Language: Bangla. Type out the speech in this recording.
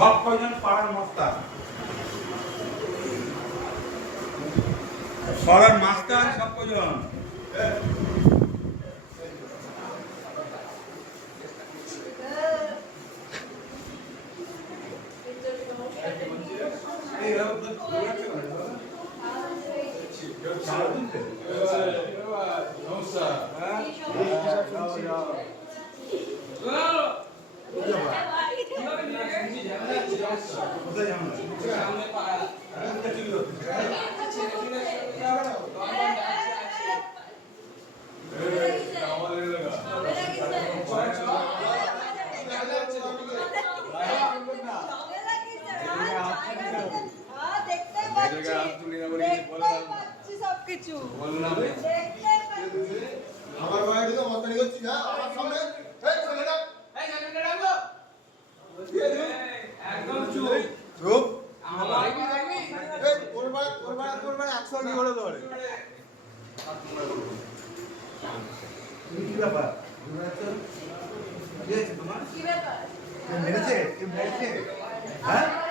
সব কজন পাড়ার মাস্টার, পাড়ার মাস্টার সব কজন। আমার বাড়ি তো মত নিয়ে যাচ্ছি না আমার সামনে এই চলে যা এই সামনে রাখো একদম চুপ চুপ আমার কি দেখবি এই তোরবার 100 কি করে ধরে কি ব্যাপার কি হয়েছে তোমার কি ব্যাপার মেরেছে হ্যাঁ